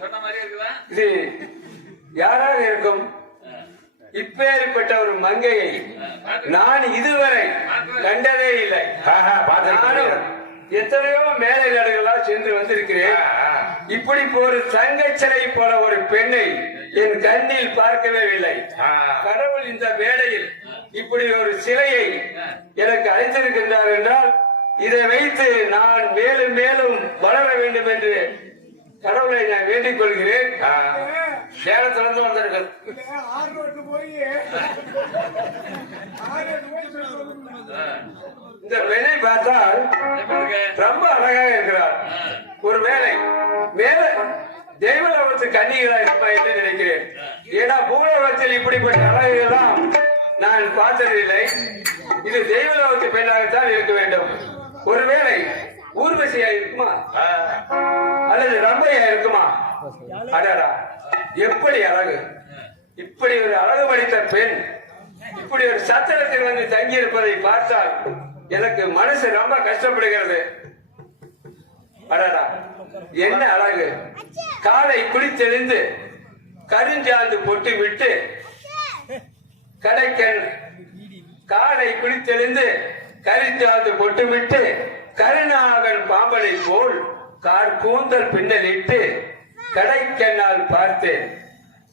சொன்ன மாதிரியே இருக்குதா? இது யாராக இருக்கும்? இப்பேற்பட்ட ஒரு மங்கையை நான் இதுவரை கண்டதே இல்லை. நானும் எத்தனையோ மேலை நாடுகளால் சென்று வந்திருக்கிறேன். இப்படி ஒரு தங்கச்சிலை போல ஒரு பெண்ணை என் கண்ணில் பார்க்கவே இல்லை. கடவுள் இந்த வேளையில் இப்படி ஒரு சிலையை எனக்கு அழைத்திருக்கின்றார் என்றால் இதை வைத்து நான் மேலும் மேலும் வளர வேண்டும் என்று கடவுளை நான் வேண்டிக் கொள்கிறேன். சேலத்திலிருந்து வந்திருக்கு. இந்த பெண்ணை பார்த்தால் ரொம்ப அழகாக இருக்கிறார். ஒருவேளை மேல தெய்வலோகத்து கன்னிகளா இருப்பா என்று நினைக்கிறேன். ஏன்னா பூலோகத்தில் இப்படிப்பட்ட அழகுகள்லாம் நான் பார்த்ததில்லை. இது தெய்வலோகத்து பெண்ணாகத்தான் இருக்க வேண்டும். ஒருவேளை ஊர்வசியா இருக்குமா அல்லது ரம்பையா இருக்குமா? அடடா, எப்படி அழகு! இப்படி ஒரு அழகு படைத்த பெண் இப்படி ஒரு சத்திரத்தில் வந்து தங்கி இருப்பதை பார்த்தால் எனக்கு மனசு ரொம்ப கஷ்டப்படுகிறது. அடடா, என்ன அழகு! காலை குளித்தெழுந்து கருஞ்சாந்து பொட்டு விட்டு கடைக்கண் காலை குளித்தெழுந்து கருஞ்சாந்து பொட்டு விட்டு கருணாகன் பாம்பனை போல் கார் கூந்தல் பின்னலிட்டு கடைக்கண்ணால் பார்த்தேன்.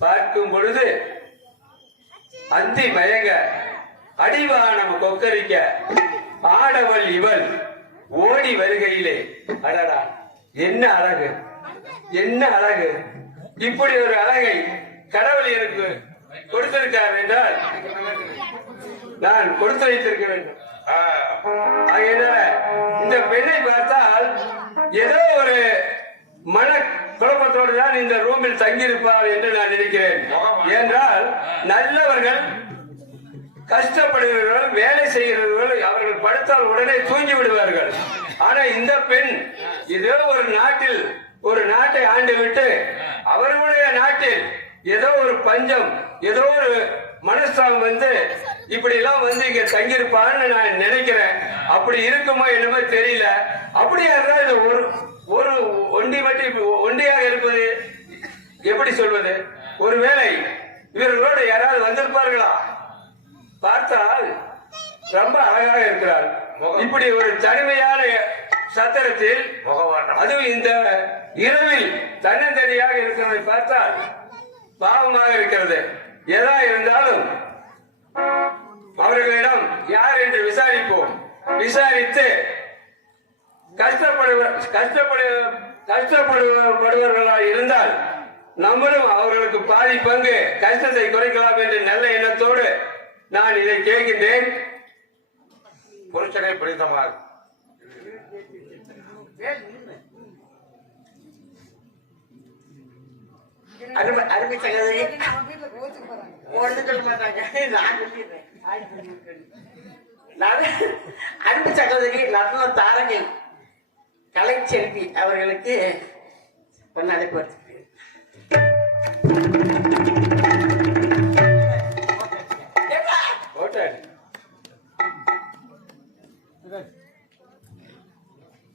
பார்க்கும் பொழுது அந்தி மயங்க அடிவானம் கொக்கரிக்க ஆடவள் இவள் ஓடி வருகையிலே அடடா, என்ன அழகு! என்ன அழகு! இப்படி ஒரு அழகை கடவுள் எனக்கு கொடுத்திருக்கார் என்றால் நான் கொடுத்து வைத்திருக்க வேண்டும். இந்த பெண்ணை பார்த்தால் ஏதோ ஒரு மன குழப்பத்தோடு தான் இந்த ரூமில் தங்கியிருப்பார் என்று நான் நினைக்கிறேன். என்றால் நல்லவர்கள், கஷ்டப்படுகிறவர்கள், வேலை செய்கிறவர்கள் அவர்கள் படுத்தால் உடனே தூங்கி விடுவார்கள். ஆனா இந்த பெண் ஏதோ ஒரு நாட்டில் ஒரு நாட்டை ஆண்டு விட்டு அவர்களுடைய நாட்டில் ஏதோ ஒரு பஞ்சம், ஏதோ ஒரு மனஸ்தாபம் வந்து இப்படி எல்லாம் வந்து இங்க தங்கியிருப்பான்னு நான் நினைக்கிறேன். அப்படி இருக்குமோ என்னமோ தெரியல. அப்படியா இருந்தால் இது ஒரு ஒண்டி மட்டும் ஒண்டியாக இருப்பது எப்படி சொல்வது? ஒருவேளை இவர்களோடு யாராவது வந்திருப்பார்களா? பார்த்தால் ரொம்ப அழகாக இருக்கிறார். இப்படி ஒரு தனிமையான சத்திரத்தில் அதுவும் இந்த இரவில் தன்னந்தனியாக இருக்கிறதை பார்த்தால் பாவமாக இருக்கிறது. எதா இருந்தாலும் அவர்களிடம் யார் என்று விசாரிப்போம். விசாரித்து கஷ்டப்படுபவர்களாக இருந்தால் நம்மளும் அவர்களுக்கு பாதி பங்கு கஷ்டத்தை குறைக்கலாம் என்ற நல்ல எண்ணத்தோடு நான் இதை கேட்கின்றேன். புருஷனை பிடித்தமாக அருமை சகோதரி ஒன்று சொல்ல மாட்டாங்க. அருமை சகோதரி நடன தாரகை கலைச்செல்வி அவர்களுக்கு பொண்ணு அழைப்பு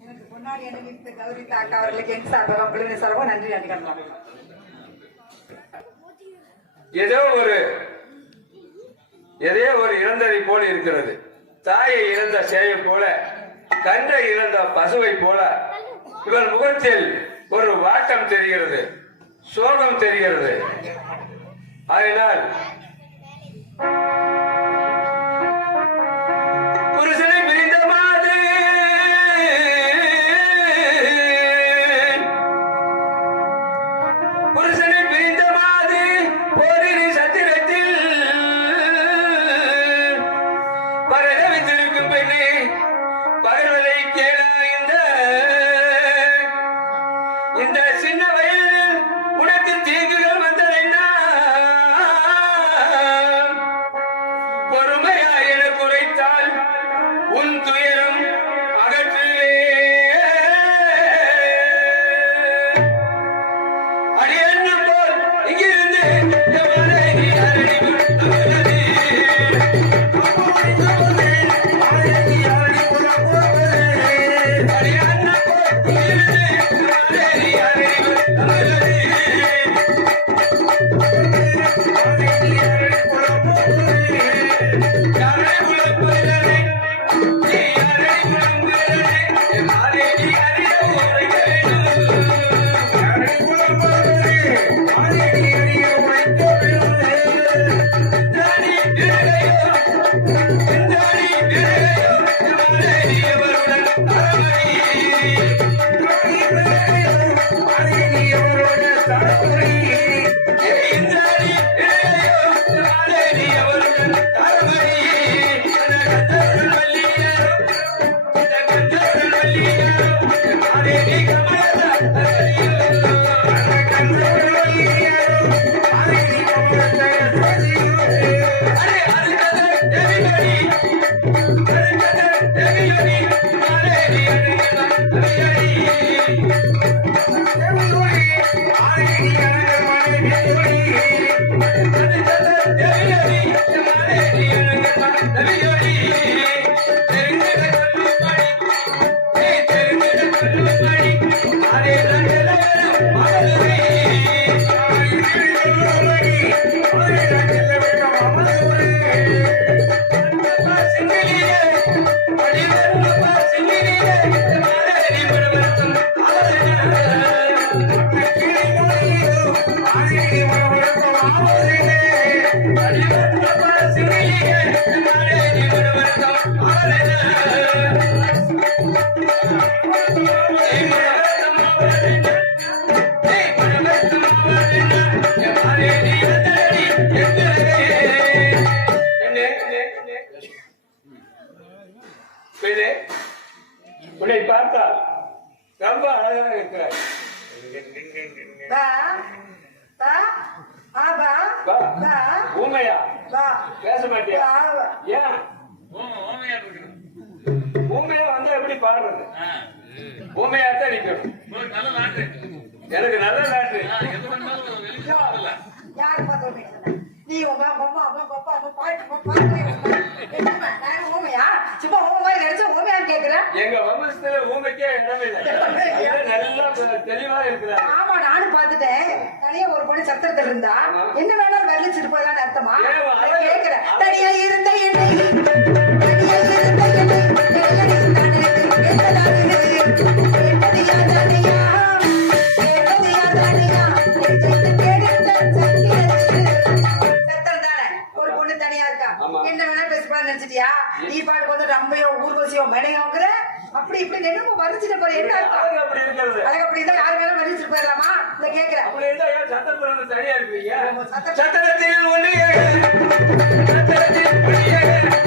எனக்கு முன்னாடி எனக்கு கௌரி காக்கா அவர்களுக்கு என் சார்பாக சார்பாக நன்றி அளிக்கலாம். ஏதோ ஒரு இழந்ததை போல இருக்கிறது. தாயை இழந்த சேயை போல, கன்றை இழந்த பசுவை போல இவர் முகத்தில் ஒரு வாட்டம் தெரிகிறது, சோகம் தெரிகிறது. அதனால் புருஷனை பிரிந்த மாது புருஷனை பிரிந்த மாது போரின் சத்திரத்தில் பரத வைத்திருக்கும் பெண்ணே பகர்வதை கேளா. இந்த சின்ன வயதில் உனக்கு தீங்குகள் வந்ததென்னா பொறுமையா என குறைத்தால் உன் துயரம் அகற்றுவே. அடியன்னம் போல் இங்கிருந்து அடியன்னம் போல் பெண்ணே, உன்னை பார்த்தால் ரொம்ப அழகாக இருக்கிறாய். பா பா ஆ பா வா. பா ஊமையா பா பேச மாட்டியா? பா ஏன் ஊமையா வந்தா எப்படி பாடுறது? ஊமையா தான் நிக்கணும். எனக்கு நல்ல நாட்டு. யாரு பார்த்தோம் நீ உங்க அம்மா அம்மா அப்பா அம்மா பாட்டு என்னம்மா நான் ஊமையா சும்மா ஊமையா நினைச்சா ஊமையான்னு கேக்குறேன். எங்க வம்சத்துல ஊமைக்கே இடமில்லை. நல்லா தெளிவா இருக்கிறார். ஆமா நானும் பாத்துட்டேன். தனியா ஒரு பொண்ணு சத்திரத்துல இருந்தா என்ன வேணாலும் வரலிச்சிட்டு போயலான்னு அர்த்தமா? நான் கேக்குறேன். தனியா இருந்த என்னை தனியா இருந்த என்னை ஒரு பொண்ணு தனியா இருக்கா என்ன வேணா பேசப்பா நினைச்சிட்டியா? நீ பாட்டுக்கு வந்து ரம்பையோ ஊர்வசியோ மேடையோங்கிற அப்படி இப்படி என்னமோ வரிச்சிட்டு போற என்ன அழகு அப்படி இருக்கிறது. அதுக்கு அப்படி இருந்தா யாரு வேணா வரிச்சிட்டு போயிடலாமா? இத கேக்குறேன். அப்படி இருந்தா ஏன் சத்தத்துல வந்து தனியா இருப்பீங்க? சத்திரத்தில் ஒளியே, சத்திரத்தில் ஒளியே,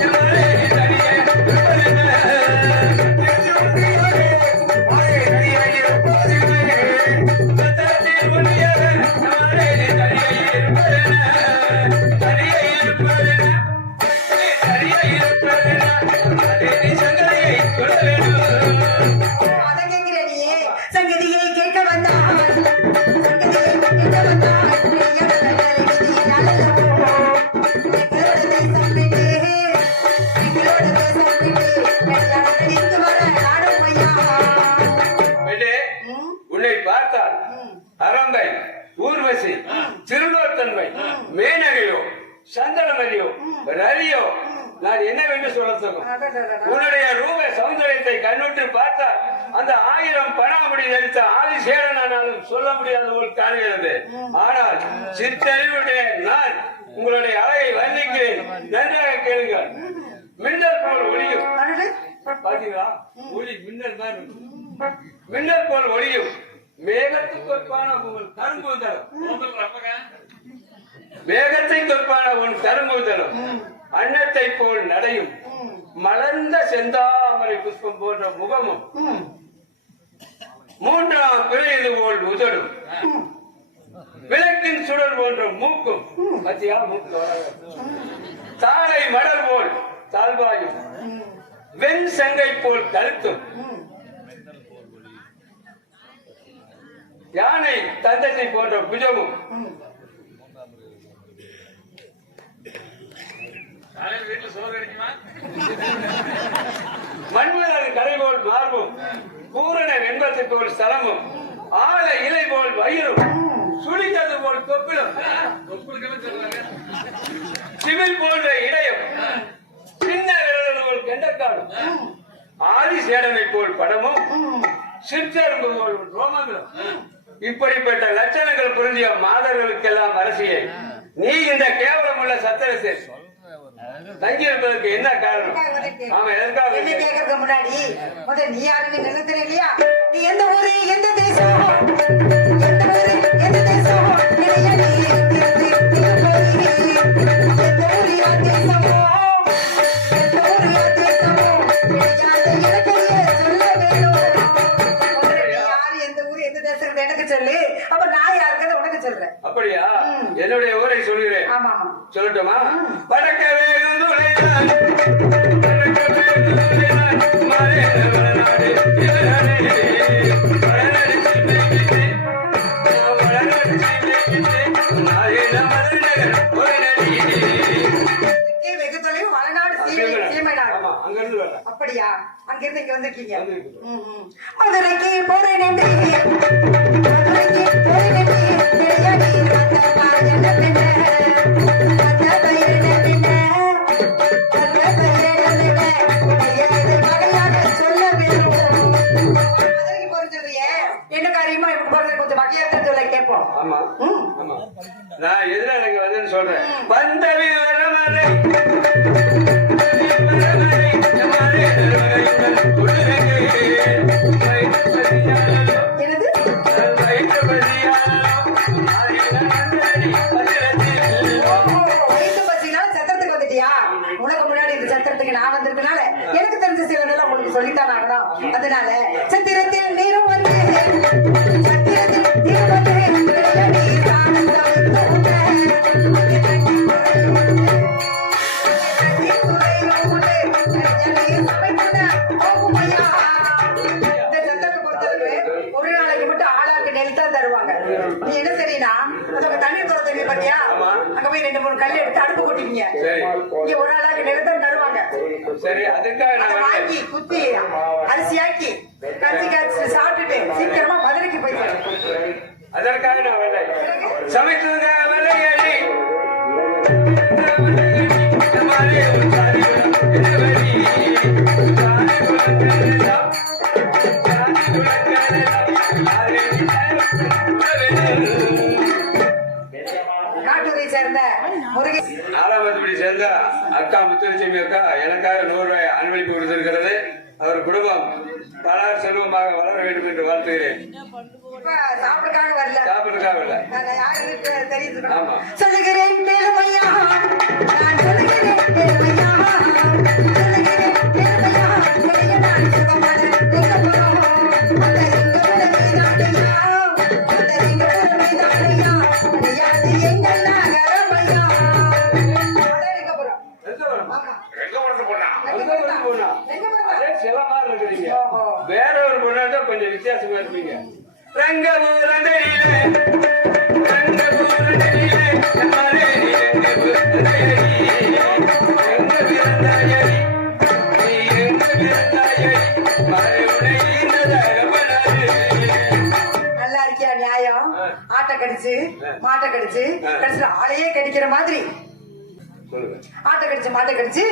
எவரே தனியே இருப்பதென்ன? சத்திரத்தில் ஒளியே, எவரே தனியே இருப்பதென்ன? தனியே இருப்பதென்ன? தனியே இருப்பதென்ன? அதே நீ சங்கதியை சொல்ல வேண்டும். அத கேக்குற நீ சங்கதியை கேட்க வந்தா சங்கதியை கேட்க வந்தா உன்னை பார்த்தால் அரம்பை, ஊர்வசி, திருநோத்தன்மை, மேனகையோ, சந்தனமதியோ, ரவியோ நான் என்னவென்று சொல்ல சொல்லும். உன்னுடைய ரூப சௌந்தரியத்தை கண்ணுற்று பார்த்தால் அந்த 1000 பணாமுடி தரித்த ஆதிசேரனாலும் சொல்ல முடியாத ஒரு காணுகிறது. ஆனால் சிற்றறிவுடைய நான் உங்களுடைய அழகை வர்ணிக்கிறேன். நன்றாக கேளுங்கள். மின்னல் போல் ஒளியும். பாத்தீங்களா? ஒளி மின்னல் தான். மின்னல் போல் ஒளியும் மேகத்தை கொற்பான உங்கள் கரும்புதலும், மேகத்தை கொற்பான உன் கரும்புதலும், அன்னத்தை போல் நடையும், மலர்ந்த செந்தாமரை புஷ்பம் போன்ற முகமும், 3ஆம் பிறையது போல் உதடும், விளக்கின் சுடர் போன்ற மூக்கும், பத்தியா மூக்கு தாழை மடல் போல் தாழ்வாயும், வெண் சங்கை போல் கழுத்தும், யானை தந்தத்தை போன்ற புஜமும், மண்மலர் கரை போல் மார்பும், பூரண வெண்பத்தை போல் ஸ்தலமும், ஆழ இலை போல் வயிறும், சுழித்தது போல் தொப்பிலும், சிவில் போன்ற இடையும், சின்ன விரல் போல் கெண்டக்காடும், ஆதிசேடனை போல் படமும், சிற்றரும்பு போல் ரோமங்களும், இப்படிப்பட்ட லட்சணங்கள் பொருந்திய மாதர்களுக்கெல்லாம் அரசியை நீ இந்த கேவலமுள்ள சத்திரத்தில் தங்கியிருப்பதற்கு என்ன காரணம்? ஆமா, எதற்காக? என்ன கேக்குறதுக்கு முன்னாடி முதல்ல நீ யாருன்னு நினைத்து இல்லையா? நீ எந்த ஊரு, எந்த தேசம், எந்த ஊரு, எந்த தேசம், எந்த ஊரு, எந்த தேசமோ, எந்த ஊரு, எந்த தேசமோ, சொல்ல வேணும். யாரு, எந்த ஊரு, எந்த தேசம் எனக்கு சொல்லு. அப்ப நான் யாருக்குன்னு உனக்கு சொல்றேன். அப்படியா? என்னுடைய ஊரை சொல்கிறேன். ஆமா ஆமா சொல்லட்டுமா? வடக்கவே நுழைதான், வடக்கவே நுழைதான், மலையன வடநாடு இவனே, வடநாடு சிந்தைக்கிட்டே, வடநாடு சிந்தைக்கிட்டே, நாயன மதுநகர் பொருளடியே. வெகு தொலைவு வளநாடு சீமை நாடு. ஆமா, அங்கிருந்து வரேன். அப்படியா? அங்கிருந்து இங்க வந்திருக்கீங்க. வந்திருக்கோம். மதுரைக்கு போறேன் என்று மதுரைக்கு போறேன் என்று தெரியாடி அந்த பாயன பின்ன அந்த பையன பின்ன அந்த பையன பின்ன உடையது வகையாக சொல்ல வேண்டும். மதுரைக்கு போறேன் சொல்றியே, என்ன காரியமா இப்ப போறது கொஞ்சம் வகையாக சொல்ல கேட்போம். ஆமா ஆமா, நான் எதிராக எனக்கு வந்தேன்னு சொல்றேன். வந்தவி வரமலை என்னது? வயிற்று பசினால சத்திரத்துக்கு வந்துட்டியா? உனக்கு முன்னாடி இந்த சத்திரத்துக்கு நான் வந்திருக்கனால எனக்கு தெரிஞ்ச சிலதெல்லாம் உங்களுக்கு சொல்லித்தான் ஆகணும். அதனால சத்திரத்தில் நீரும் வந்து சத்திரத்தில் நீரும் வந்து விளையாடி தானம் தவிர்த்து உண்ட. அங்கே தண்ணி துறையும் உண்டு. அங்கே தண்ணி துறையும் உண்டு. கல்யாணி சமைத்துட போகுமையா. இந்த சத்தத்தை பொறுத்தவரை ஒரு நாளைக்கு மட்டும் ஆளாக்கு நெல் தான் தருவாங்க. நீ என்ன சரினா அந்த தண்ணீர் துறை தெரியும் பாத்தியா, அங்க போய் 2-3 கல் எடுத்து அடுப்பு கொட்டிப்பீங்க. இங்க ஒரு ஆளாக்கு நெல் தான் தருவாங்க. சரி, அதுக்காக அதை வாங்கி குத்தி அரிசியாக்கி கஞ்சி காய்ச்சி சாப்பிட்டுட்டு சீக்கிரமா மதுரைக்கு போய் அதற்காக நான் வரலை. சமைத்ததுக்காக வரலையேடி. நாட்டூரை சேர்ந்த முருகன் 4ஆம் வகுப்படி சேர்ந்த அக்கா முத்துலட்சுமி அக்கா எனக்காக 100 ரூபாய் அன்பளிப்பு கொடுத்திருக்கிறது. அவர் குடும்பம் பலர் செல்வமாக வளர வேண்டும் என்று வாழ்த்துகிறேன். இப்ப சாப்பிடுறதுக்காக வரல, சாப்பிடுறதுக்காக இல்லை. நான் யாருக்கு தெரியுது. ஆமா. சொல்லுகிறேன் பெருமையா, நான் சொல்லுகிறேன் பெருமையா, சொல்லுகிறேன் பெருமையா, பெரிய நான் சுகமான லிங்கபுரம். அந்த லிங்கபுரம் மீதானையா, அந்த லிங்கபுரம் மீதானையா, முடியாது எங்கள் நகரமையா. அவ்வளோ லிங்கபுரம். ஆமா. லிங்கபுரம். அதே சில மாதிரி இருக்கிறீங்க. ஓஹோ. வேற ஒரு பொண்ணாதான் கொஞ்சம் வித்தியாசமா இருப்பீங்க. ரங்கபூரணியிலே ரங்கபூரணியிலே நம்மாரே ரங்கபூரணியிலே எங்க பிறந்தாயடி நீ எங்க பிறந்தாயடி மறைவுனை இந்த தகவனாரு. நல்லா இருக்கியா நியாயம்? ஆட்டை கடிச்சு மாட்டை கடிச்சு கடைசியில ஆளையே கடிக்கிற மாதிரி, சொல்லுங்க. ஆட்டை கடிச்சு மாட்டை கடிச்சு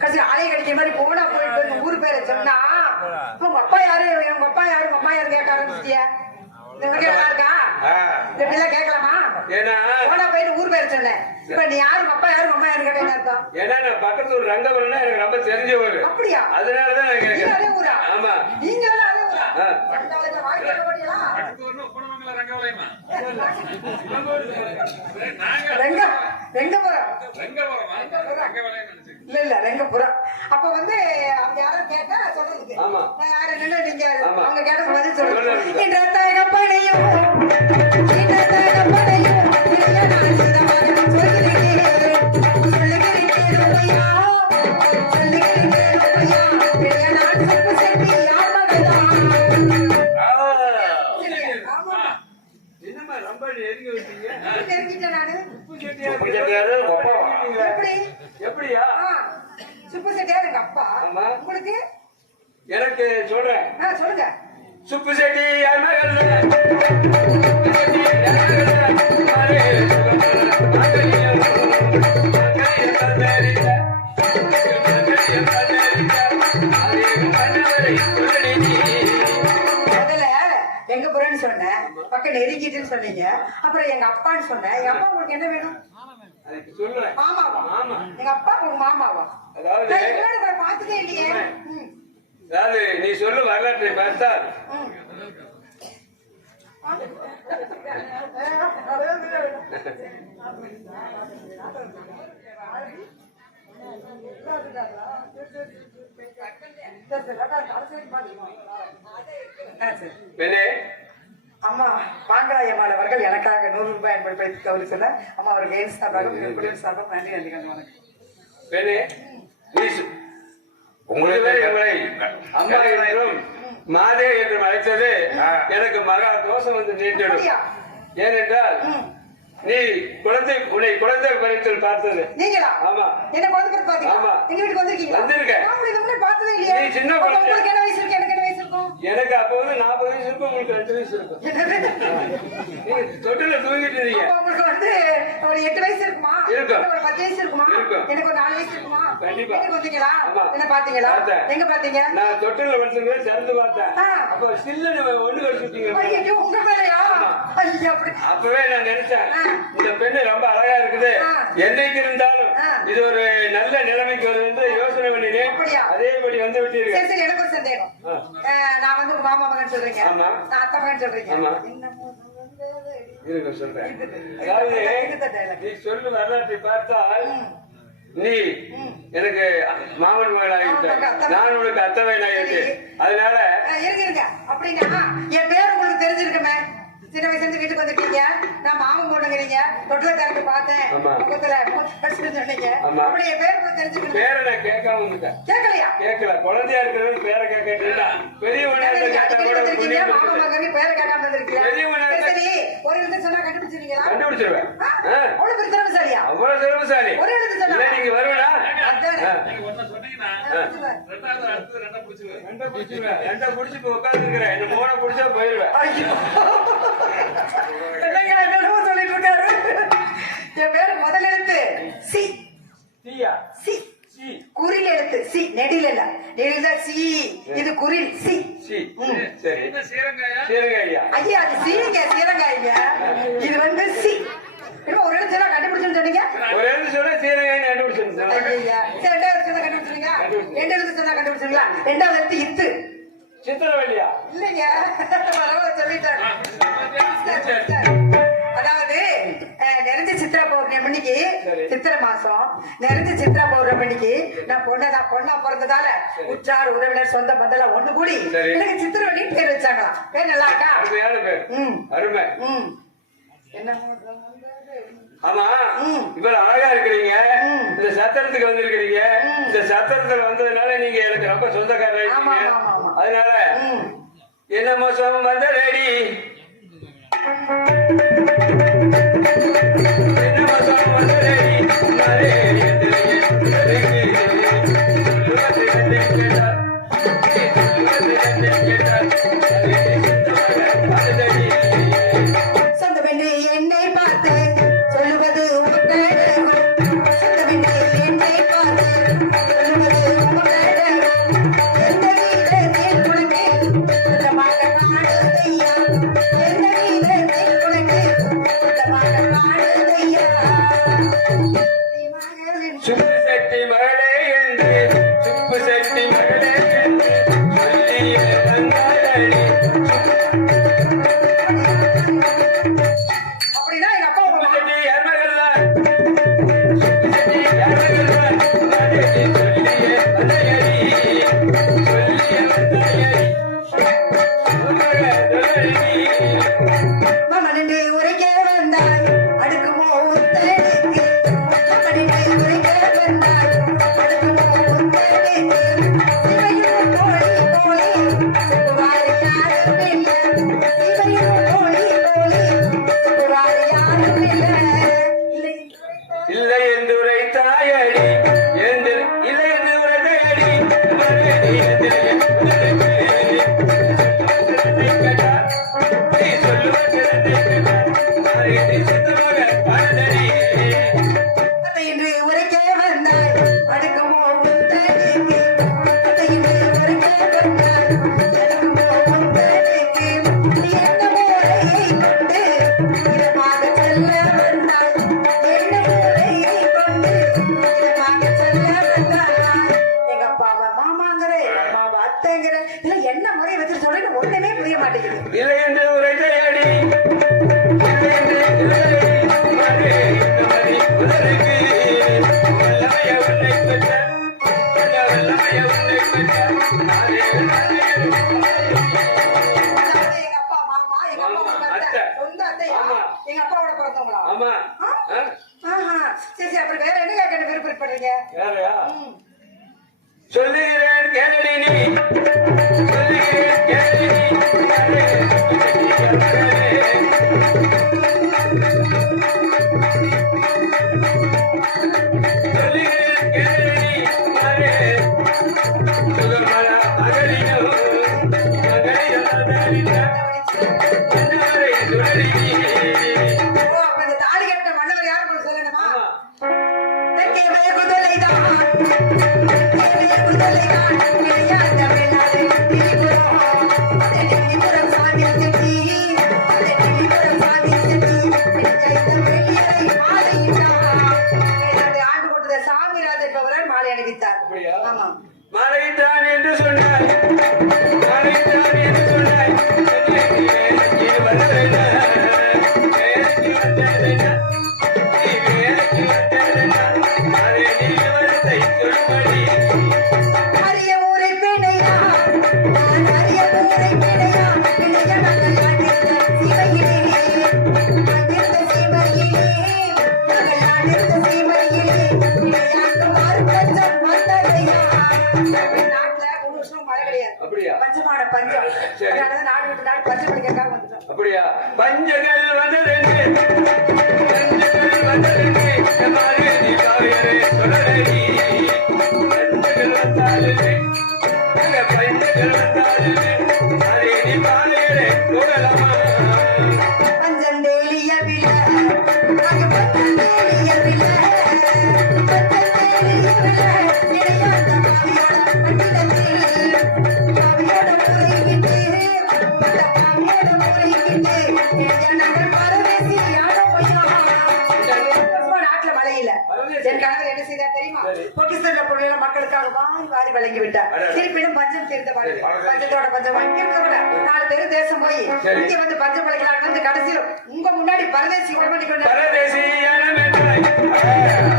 கடைசியில ஆளையே கடிக்கிற மாதிரி போனா போயிட்டு வந்து ஊரு பேரை சொன்னா உங்க அப்பா யாரு உங்க அப்பா யாரு உங்க அம்மா யாரு கேட்க ஆரம்பிச்சிட்டியா? நல்லா இருக்கா? இப்படி எல்லாம் கேட்கலாமா? ஏன்னா போனா போயிட்டு ஊர் பேரை சொன்னேன். இப்ப நீ யாரு உங்க அப்பா யாரு உங்க அம்மா யாரு கேட்டா என்ன அர்த்தம்? ஏன்னா நான் பக்கத்து ஒரு ரங்கபுரம்னா எனக்கு ரொம்ப தெரிஞ்சவர். அப்படியா? அதனாலதான் நான் நீங்க அதே கேட்கிறேன். ஊரா? ஆமா. நீங்க எல்லாம் அதே ஊரா? ஆ. அந்த ஆளுங்க வாழ்க்கையில ஓடியலாம். ரெங்கபுரம் இல்ல இல்ல ரெங்கபுரம். அப்ப வந்து அவங்க யாரும் கேட்டா சொல்றதுக்கு ஆமா. நான் யாரு என்னன்னு நீங்க ஆமா. அவங்க கேட்ட பதில் சொல்லுங்க. சொல்லுங்க. இந்த தகப்பனையும் இந்த தகப்பனையும் பெரிய நான் சிதமாக சொல்லுகிறேன் சொல்லுகிறேன் பெருமையா சொல்லுகிறேன் பெருமையா பெரிய நான் சுப்பு செட்டி யார் மகதான். ஆமா என்னம்மா ரொம்ப நெருங்கி விட்டீங்க? தெரிஞ்சிட்டேன் நானு. எப்படி எப்படியா? சுப்பு செட்டியார் எங்க அப்பா. ஆமா. உங்களுக்கு எனக்கு சொல்றேன். சொல்லுங்க. சுப்பு செட்டி யார் மகள்? முதல்ல எங்க போறேன்னு சொன்னேன், பக்கம் நெருங்கிட்டுன்னு சொன்னீங்க, அப்புறம் எங்க அப்பான்னு சொன்னேன். எங்க அப்பா உங்களுக்கு என்ன வேணும்? அதுக்கு சொல்றேன். மாமாவா? ஆமா. எங்க அப்பா உங்க மாமாவா? அதாவது நான் முன்னாடி உங்களை பார்த்ததே இல்லையே. ம். அதாவது நீ சொல்லு வரலாற்றை பார்த்தால் ம். பெண்ணே, அம்மா பாங்கராயம்மாள் அவர்கள் எனக்காக 100 ரூபாய் அன்பளிப்பளித்து கௌரவி சொல்ல அம்மா அவருக்கு ஏன் சார்பாக குடியரசு சார்பாக நன்றி நன்றி வணக்கம். பெண்ணே, நீ உங்களை அம்மா என்றும் மாதே என்று அழைத்தது எனக்கு மகா தோஷம் வந்து நீண்டிடும். அப்படியா? ஏனென்றால் நீ உன்னை குழந்தை பருவத்தில் பார்த்தது. நீங்களா? ஆமா. என்ன குழந்தை பிறகு பாத்தீங்களா? ஆமா. எங்க வீட்டுக்கு வந்திருக்கீங்களா? வந்திருக்கேன். நான் உங்களை இதுக்கு முன்னாடி பார்த்ததே இல்லையே. நீ சின்ன அப்ப குழந்தை. உங்களுக்கு என்ன வயசு இருக்கு? எனக்கு என்ன வயசு இருக்கும்? எனக்கு அப்போது 40 வயசு இருக்கும், உங்களுக்கு 2 வயசு இருக்கும். நீங்க தொட்டில தூங்கிட்டு இருந்தீங்க. அப்ப உங்களுக்கு வந்து ஒரு 8 வயசு இருக்குமா? இருக்கும். இல்ல ஒரு 10 வயசு இருக்குமா? இருக்கும். எனக்கு ஒரு 4 வயசு இருக்குமா? கண்டிப்பா. வீட்டுக்கு வந்தீங்களா? ஆமா. என்ன பாத்தீங்களா? பார்த்தேன். எங்க பாத்தீங்க? நான் தொட்டில வச்சிருந்தேன், திறந்து பார்த்தேன். ஆ. அப்ப சில்லுன்னு ஒண்ணு கடிச்சுட்டீங்க. ஐயோ, உங்க மேலயா? ஐயா, அப்படி அப்பவே நான் நினைச்சேன், ஆ. இந்த பெண்ணு ரொம்ப அழகா இருக்குது, ஆ. என்னைக்கு இருந்தாலும் ஆ. இது ஒரு நல்ல நிலைமைக்கு வரும் என்று யோசனை பண்ணினேன். அப்படியா? அதேபடி வந்து விட்டீர்கள். சரி சரி, எனக்கு ஒரு சந்தேகம். ஆ. நான் வந்து உங்க மாமா மகன் சொல்றீங்க, ஆமா. நான் அத்தை மகன் சொல்றீங்க. ஆமா. என்னமோ இருங்க சொல்றேன். அதாவது நீ சொல்லு வரலாற்றை பார்த்தால் நீ எனக்கு மாமன் மகளாகிட்ட நான் உனக்கு அத்தவையனாகிட்டு அதனால இருங்க அப்படின்னா என் பேர் உங்களுக்கு தெரிஞ்சிருக்குமே. சின்ன வயசுல இருந்து வீட்டுக்கு வந்துட்டீங்க, நான் மாமன் போடுங்கிறீங்க, தொட்டில திறந்து பார்த்தேன், ஆமா. முகத்துல சொன்னீங்க. ஆமா. அப்படி என் பேர் உங்களுக்கு தெரிஞ்சிருக்கு. பேரை நான் கேட்காம இருந்தேன். கேட்கலையா? கேட்கல, குழந்தையா இருக்கிறது பேரை கேட்க பெரியவனா கேட்டா கூட வந்திருக்கீங்க, மாமன் மகன் பேரை கேட்காம வந்திருக்கீங்க. பெரியவனா சரி, ஒரு எழுத்து சொன்னா கண்டுபிடிச்சிருவீங்களா? கண்டுபிடிச்சிருவேன். அவ்வளவு பெரிய திறமைசாலியா? அவ்வளவு திறமைசாலி. ஒரு எழுத்து சொன்னா இல்ல, நீங்க வருவனா அதானே. ரெண்டா புடிச்சு உட்கார்ந்து இருக்கிறேன். என்ன போன புடிச்சா போயிருவேன். ஐயோ. என்னங்க என்னமோ சொல்லிட்டு இருக்காரு. என் பேர் முதல் எழுத்து சி. தீயா சி. சி குறில் எழுத்து சி. நெடில் இல்ல, நெடில் தான் சி. இது குறில் சி. சி சரி. சீரங்காயா ஐயா அது சீங்க, சீரங்காய்ங்க. இது வந்து சி. இன்னும் ஒரு எழுத்து சொன்னா கண்டுபிடிச்சுன்னு சொன்னீங்க. ஒரு எழுத்து சொன்னா சீரங்காய் கண்டுபிடிச்சிருந்தேன். ஐயா சரி, ரெண்டாவது எழுத்து சொன்னா கண்டுபிடிச்சிருங்க. ரெண்டு எழுத்து சொன்னா கண்டுபிடிச்சிருங்களா? ரெண்டாவது எழுத்து இத்து. சித்திரவல்லியா? இல்லைங்க, பரவாயில்ல சொல்லிட்டேன். அதாவது நிறைஞ்ச சித்ரா பௌர்ணமிக்கு, சித்திரை மாசம் நிறைஞ்ச சித்ரா பௌர்ணமிக்கு நான் பொண்ணா பிறந்ததால உற்றார் உறவினர் சொந்த பந்தெல்லாம் ஒண்ணு கூடி எனக்கு சித்திரவள்ளின்னு பேர் வச்சாங்களாம். பேர் நல்லா இருக்கா? அருமையான பேர். அருமை. என்ன ஆமா, இவ்வளவு அழகா இருக்கிறீங்க. இந்த சத்திரத்துக்கு வந்திருக்கிறீங்க. இந்த சத்திரத்துல வந்ததுனால நீங்க எனக்கு ரொம்ப சொந்தக்காரர். அதனால என்ன மோசம் வந்த ரெடி, என்ன மோசம் வந்த சொந்தமென்று என்னை பார்த்து சொல்லுவது உங்களழகும். சொந்தமென்று என்னை பார்த்து சொல்லுவது உங்களழகும். எந்த வீரத்தில் உனக்கு சொந்தமாக காணுதையா? எந்த வீரத்தில் உனக்கு சொந்தமாக காணுதையா? சுப்பு சட்டி மகளே என்று, சுப்பு சட்டி மகளே என்று சொல்லிய தந்தாயடி. அப்படின்னா எங்க அப்பா சுப்பு சட்டி யார் மகள்தான்? சுப்பு சட்டி யார் மகள்தான்? அடடி சொல்லிய வந்தாயடி, சொல்லிய வந்தாயடி. உன்னோட தொழிலடி. மகனின்றி உரைக்க வந்தாய் அடுக்குமோ உத்தரவுக்கு. மகனின்றி உரைக்க வந்தாய் அடுக்குமோ உத்தரவுக்கு. சிவையும் கோழி கோழி செப்புவாறு யாரும் இல்லை. சிவையும் கோழி கோழி செப்புவாறு யாரும் இல்லை. இல்லை என்று உரைத்தாயடி, இல்லை என்று உரைத்தாயடி. மறுபடி எந்திரையன் உதடுக்கு. கேட்டார், நீ சொல்லுவது கேட்டார். மறுபடி சித்தமாக பாடலடி. அத்தையின்றி உரைக்க வந்தாய் அடுக்குமோ உத்தரவுக்கு. அத்தையின்றி உரைக்க வந்தாய் அடுக்குமோ உத்தரவுக்கு. நீ என்ன மூளையை கொண்டு இதமாக சொல்ல வந்தாய்? என்ன மூளையை கொண்டு இதமாக சொல்ல வந்தாய்? எங்க அப்பாவை மாமாங்கிற, அம்மாவை அத்தைங்கிற, இல்ல என்ன முறையை வச்சு சொல்றேன்னு ஒண்ணுமே புரிய மாட்டேங்குது. இல்லை என்று உரைத்தாயடி, இல்லை என்று உரைத்தாயடி. மறுபடி இந்த மதி உதடுக்கு. வல்லமைய உன்னை பெற்ற, வல்லமைய உன்னை பெற்ற. நானே நானே அதாவது எங்க அப்பா மாமா, எங்க அப்பா உங்க அத்தை, அத்தை. சொந்த அத்தையா? ஆமா. எங்க அப்பாவோட பிறந்தவங்களா? ஆமா. ஆ? ஆஹா, சரி சரி, அப்புறம் வேற என்ன கேட்க விருப்பப்படுறீங்க? யாரையா? சொல்லுகிறேன் கேளடி நீ, சொல்லுகிறேன் கேளடி நீ. யாரே? சொல்லுகிறேன் கேளடி நீ. யாரே? சுகமல அகலினோ, அகலியோ அகலினோ. என்னவரை சுடரி நீ. ஓ, அப்ப இந்த தாலி கட்டின மன்னவர் யாரு போய் சொல்லணுமா? ஆமா. தெற்கே குதிரைதான், தெற்கே குதிரைதான், விளையாட்ட விளையாடு திரிபுரம். அதே திரிபுரம் சாமி செட்டி, அதே திரிபுரம் சாமி செட்டி. பிடிச்ச வெளியரை மாலையிட்டார். விளையாட்டு ஆண்டு கொண்டத சாமிராஜ என்பவரால் மாலை அணிவித்தார். அப்படியா? ஆமா. மறைத்தான் என்று சொன்னாய், மறைத்தான் என்று சொன்னாய். இது வந்ததென்ன? வேலைக்கு வந்ததென்ன? நீ வேலைக்கு வந்ததென்ன? அதை நீ அப்படியா? பஞ்சமான பஞ்சம். சரி. அதனாலதான் நாடு விட்டு நாடு பஞ்சம் படிக்கிறதுக்காக வந்துட்டோம். அப்படியா? பஞ்சங்கள் வந்ததென்று பஞ்சங்கள் வந்ததென்று எம்மாறு நீ காவியரே சொல்லடி. பஞ்சங்கள் வந்தாலுமே எங்க பஞ்சங்கள் வந்தாலுமே அதே நீ காவியரே சொல்லலாமா? பஞ்சம் தேலியவில்லை, அது பஞ்சம் தேலியவில்லை, பஞ்சம் தேலியவில்லை, இடையாத காவியோட பண்டிதத்தில், காவியோட முறையிட்டு, அந்த காவியோட முறையிட்டு, ஜனங்கள் பரதேசி யாரோ பையோ. ரொம்ப நாட்டுல மழை இல்ல. என் கணவர் என்ன செய்தார் தெரியுமா? பொக்கிஷத்துல பொருள் மக்களுக்காக வாரி வாரி வழங்கி விட்டார். இருப்பினும் பஞ்சம் தீர்ந்த பாடு. பஞ்சத்தோட பஞ்சம் வாங்கி இருக்கிறவங்க 4 பேரும் தேசம் போய் இங்க வந்து பஞ்சம் பழைக்கலாம் வந்து கடைசியில் உங்க முன்னாடி பரதேசி உடம்படி கொண்டு பரதேசி அனமென்றாய்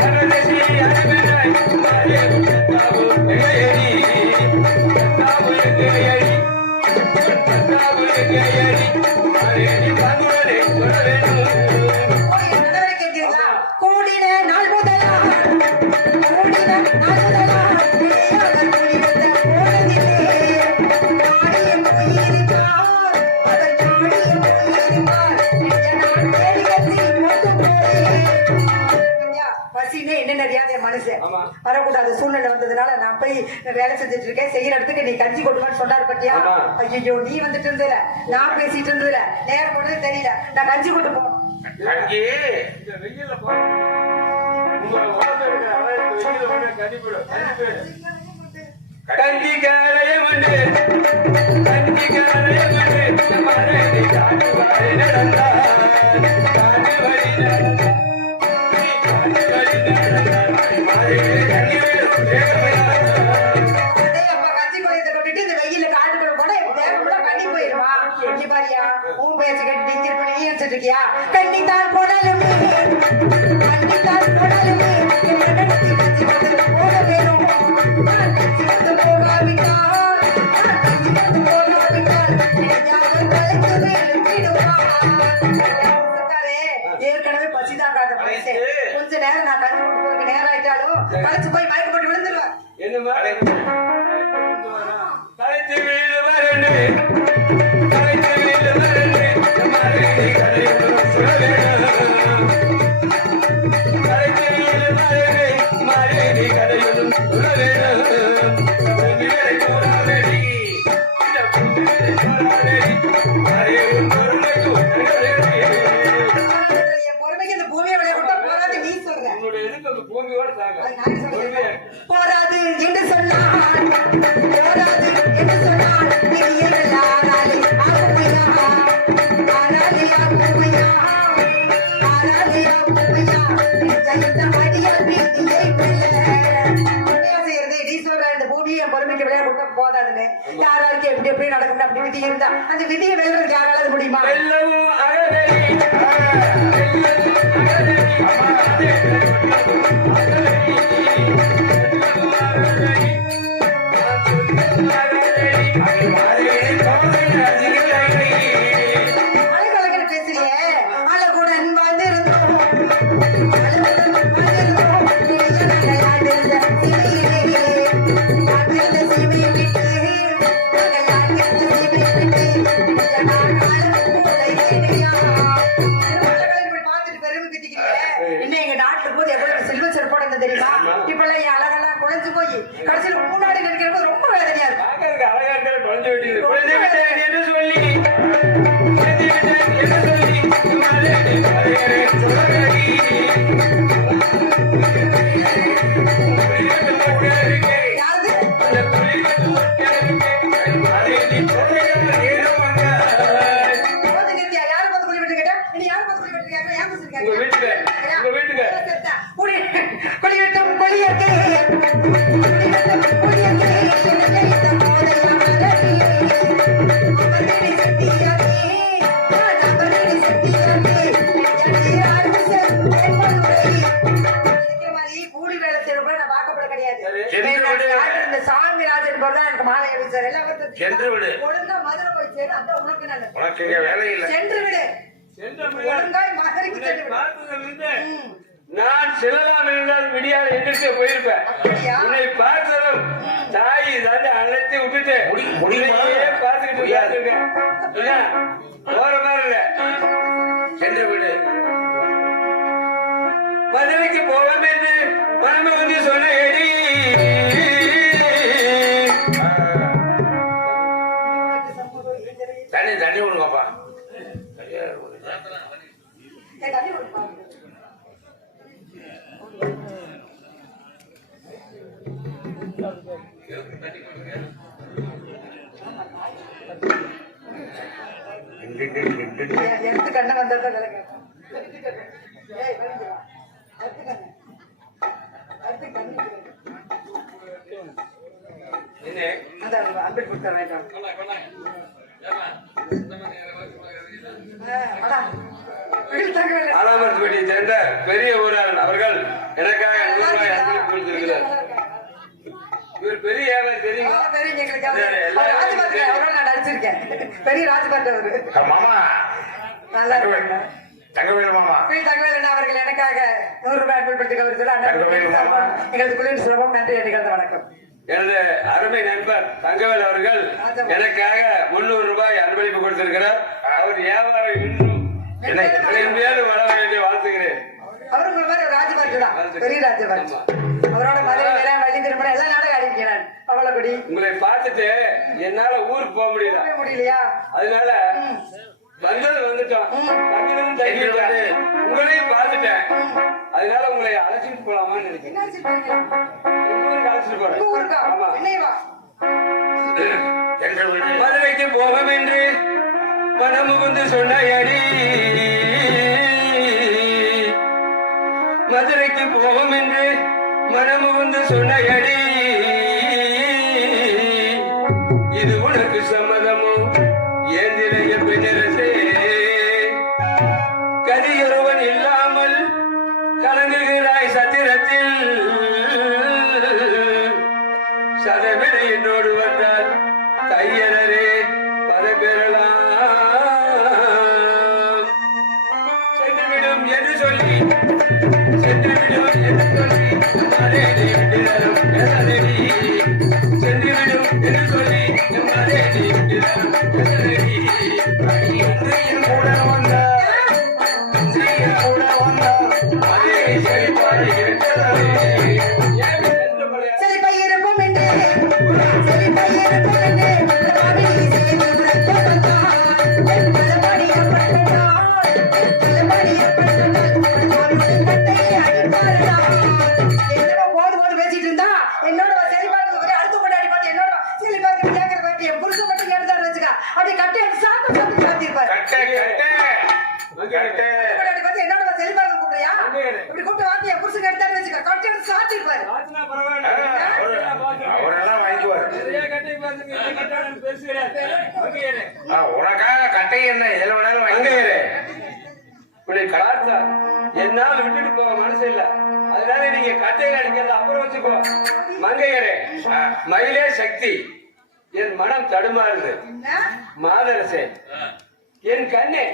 பரதேசி அனமென்றாய் மாரே தாவு எங்கேயடி தாவு எங்கேயடி தாவு எங்கேயடி மாரே நீ பாங்குடனே சொல்ல வேண்டும். கேட்கிறீங்களா? கூடின நாள் முதலா கூடின நாள் முதலா அவர் கூடி வந்த போனதிலே நாடியம் போயிருந்தார் அவர் நாடியம் போயிருந்தார் நான் தேடி கட்சி மொத்து பசினே என்ன அறியாத மனுஷன் ஆமா. வரக்கூடாத சூழ்நிலை வந்ததுனால நான் போய் வேலை செஞ்சுட்டு இருக்கேன். செய்யற இடத்துக்கு நீ கஞ்சி கொடுப்பான்னு சொன்னாரு பத்தியா? ஆமா. ஐயோ நீ வந்துட்டு இருந்தல, நான் பேசிட்டு இருந்ததுல நேரம் போனது தெரியல. நான் கஞ்சி கொண்டு போகணும். அங்கே இந்த வெயில்ல போ உங்க உடம்பு இருக்கிற அளவுக்கு வெயில்ல போனா கண்டிப்பா கஞ்சி காலையமண்டு கஞ்சி காலையமண்டு மாரே நீ காட்டு வழி நடந்தா காட்டு வழி நடந்தா நீ காட்டு வழி நடந்தா மாரே கஞ்சி வேகமையா. அதே அப்பா கஞ்சி கொலையத்தை கொட்டிட்டு இந்த வெயில காட்டுக்குள்ள போனா தேவை கூட கண்ணி போயிருமா? இங்க பாரியா உன் பேச்சு கேட்டு இங்க பண்ணி நீ வச்சுட்டு இருக்கியா? கண்ணித்தான் போனாலுமே கண்ணித்தான் போனாலுமே என் நடத்தி கஞ்சி கொண்டு போக வேணும். நான் கஞ்சி கொண்டு போகாவிட்டால் நான் கஞ்சி கொண்டு போகாவிட்டால் எதையாவது தலைக்கு மேலும் விடுவான். ஏற்கனவே பசிதான் காட்ட மனுஷன். கொஞ்ச நேரம் நான் கஞ்சி கொண்டு போறதுக்கு நேரம் ஆயிட்டாலும் களைச்சு போய் மயக்க போட்டு விழுந்துருவேன். என்னமா கலைத்து வீடு வரண்டு கலைத்து வீடு வரண்டு மாரே நீ கலைத்து சொல்ல வேண்டும். கலைத்து வீடு வரண்டு மாரே நீ கலைத்து சொல்ல வேண்டும். உன்னிலே போராடடி இந்த உன்னிலே போராடடி மாரே உன் பொறுமைக்கு உன்னடடி. என் பொறுமைக்கு இந்த பூமியை விளைய விட்டா போராது நீ சொல்ற. உன்னுடைய எதுக்கு அந்த பூமியோட தாங்க அது நான் சொல்றேன். போராது என்று சொன்னான் போராது என்று சொன்னான் நீயே ஆனாலே ஆகுமையா ஆனாலே ஆகுமையா ஆனாலே ஆகுமையா ஜெயித்த மடியால் நீதியை வெல்ல. என்ன செய்யறது? நீ சொல்ற இந்த பூமியை என் பொறுமைக்கு விளைய விட்டா போதாதுன்னு யாராருக்கு எப்படி எப்படி நடக்கணும் அப்படி விதி இருந்தா அந்த விதியை வெல்றது யாரால முடியுமா? வெல்லவும் அழகடி வெல்லவும் அழகடி அம்மாதே அழகடி வெல்லவும் அழகடி மாரே கோவில சிகரடி. அழகழகன்னு பேசுறியே அழகுடன் வாழ்ந்திருந்தோம் அழகுடன் வாழ்ந்திருந்தோம் நீங்க நாங்கள் ஆண்டிருந்த சிவியிலே ஆண்டிருந்த சிவியை விட்டு நாங்கள் ஆண்டிருந்த சிவியை விட்டு நான் அழகு போதை வேணையா. அழகழகன்னு இப்படி பார்த்துட்டு பெருமை பிடிக்கிறீங்க. இன்னும் எங்க நாட்டுல போது எவ்வளவு செல்வ செருப்போட இருந்தது தெரியுமா? இப்பெல்லாம் என் அழகெல்லாம் குறைஞ்சு போய் கடைசியில் முன்னாடி நினைக்கிறப்ப ரொம்ப வேதனையா இருக்கு. பார்க்கறதுக்கு அழகா இருக்கிற குழந்தை விட்டீங்க. குழந்தை விட்டேன் என்று சொல்லி குழந்தை விட்டேன் என்று சொல்லி மாரே நீ கலையரே சொல்லடி. யாரது? அந்த புலிகள் மாரே நீ சொல்லுகிற நேரம் வந்தாய். போது நிறுத்தியா? யாரு பார்த்து குழி விட்டு கேட்டா? இனி யாரு பார்த்து குழி விட்டு கேட்கற? ஏன் பேசுறீங்க? உங்க வீட்டுக்கு உங்க வீட்டுக்கு குடியட்டும் குடியட்டே குடியட்டும் குடியட்டே என்னை இந்த போதையா மலரே அமரடி சத்தியாதே நான் அமரடி சத்தியாதே என்னை யாரும் செல்வமுறை இருக்கிற மாதிரி கூலி வேலை செய்யறப்ப நான் வாக்கப்பட கிடையாது. இந்த சாமிராஜன் போல எனக்கு மாலை அடிச்சார் எல்லாம் சென்று விடு. ஒழுங்கா மதுரை போய் சேரு அதான் உனக்கு நல்லது. உனக்கு இங்க வேலை இல்லை. சென்று விடு. ஒழுங்காய் மதுரைக்கு சென்று விடு. நான் செல்லலாம் இருந்தால் விடியால் எந்திரிச்சு போயிருப்பேன். அப்படியா? உன்னை பார்த்ததும் தாய் தாண்டி அழைத்து விட்டுட்டு முடியுமா? பார்த்துக்கிட்டு உட்கார்ந்திருக்கேன். என்ன? போற மாதிரி இல்ல. சென்று விடு. மதுரைக்கு போவோம் என்று மனம வந்து சொன்ன எடி தண்ணி விடுங்கப்பா. ஏய், தண்ணி கொடுப்பா. எடுத்து கண்ணை வந்தா வேலை கேட்பேன். ஏய், வெளியே வா. எடுத்து கண்ணு. எடுத்து கண்ணு. என்ன அதான் அம்பிட் கொடுத்தா வேண்டாம். அடா, வீடு தங்கவில்லை. ஆலாமரத்துப்பட்டியை சேர்ந்த பெரிய ஊராளன் அவர்கள் எனக்காக 100 ரூபாய் அன்பளிப்பு கொடுத்திருக்கிறார். இவர் பெரிய வியாபாரி தெரியுமா? தெரியும் எங்களுக்கு. அவர் ராஜபாட்டு, அவரோட நான் நடிச்சிருக்கேன். பெரிய ராஜபாட்டு அவரு. மாமா நல்லா இருக்காங்க. தங்கவேலு மாமா. வீடு தங்கவேலன் அவர்கள் எனக்காக 100 ரூபாய் அன்பளிப்பு கொடுத்திருக்கிறார். தங்கவேலு மாமா. எங்களது குளிர் சிறப்பும் நன்றி அடிக்கிறது. வணக்கம். எனது அருமை நண்பர் தங்கவேல் அவர்கள் எனக்காக 300 ரூபாய் அன்பளிப்பு கொடுத்திருக்கிறார். அவர் வியாபாரம் இன்னும் மேலும் வளர வேண்டிய வாழ்த்துகிறேன். அவரு உங்களை மாதிரி ஒரு ராஜபாட்டு தான். பெரிய ராஜபாட்டு. அவரோட மதுரை வேலை வள்ளி திருமணம் எல்லா நாடும் அடிக்கிறான். பவளக்குடி. உங்களை பார்த்துட்டு என்னால ஊருக்கு போக முடியல. போக முடியலையா? அதனால வந்தது வந்துட்டோம். தங்கினதும் தங்கிட்டேன். உங்களையும் பார்த்துட்டேன். அதனால உங்களை அழைச்சிட்டு போலாமான்னு நினைக்கிறேன். என்ன வச்சிருக்கீங்க? ஊருக்கு அழைச்சிட்டு போறேன். உங்க ஊருக்கா? ஆமா. என்னைய வா. சென்று விடு. மதுரைக்கு போவோம் என்று மனமுகுந்து சொன்ன அடி. மதுரைக்கு போவோம் என்று மனமுகுந்து சொன்ன அடி. இது உனக்கு சம்மதமோ ஏந்திரைய பெண்ணரசே? கதியொருவன் இல்லாமல் கலங்குகிறாய் சத்திரத்தில். சதவிட என்னோடு வந்தால் தையனரே பதப்பெறலாம். சென்றுவிடும் என்று சொல்லி சென்றுவிடும் என்று சொல்லி மதேடி விட்டினாலும் பேசலடி. சென்றுவிடும் என்று சொல்லி மதேடி விட்டினாலும் பேசலடி. அன்றையின் கூட வந்தார் செய்ய கூட வந்தார் அதே செழிப்பாடி இருக்கிறதே. செழிப்பை இருப்போம் என்று செழிப்பை இருப்போம் என்று மதுரை செய்து உரைக்க வந்தார். என் பலபடியப்பட்டதால் கட்டையை அடிப்பாரடா. என்னமோ போது போது பேசிட்டு இருந்தா என்னோட செழிப்பாக்கு ஒரே அடுத்து கொண்டு அடிப்பாரு. என்னோட செழிப்பாக்கு கேட்கற பாட்டி என் புருஷன் மட்டும் எடுத்தாரு வச்சுக்கா. அப்படி கட்டி அடி சாப்பிட்டு சாப்பிட்டு சாத்திருப்பாரு. கட்டு கட்டு அப்படி பார்த்து என்னோட செழிப்பாக்கு கூப்பிடுறியா? இப்படி கூப்பிட்டு வாட்டி என் புருஷன் எடுத்தாரு வச்சுக்கா. கட்டி அடி சாத்திருப்பாரு. அவரெல்லாம் வாங்கிக்குவார். உனக்காக கட்டை என்ன எதுல வேணாலும் வாங்கிக்கிறேன். உன்னை பார்த்தா என்னால் விட்டுட்டு போக மனசு இல்ல. அதனால நீங்க கட்டையில அடிக்கிறத அப்புறம் வச்சுக்கோ. மங்கையரே, மயிலே சக்தி, என் மனம் தடுமாறுது. என்ன? மாதரசே, என் கண்ணே,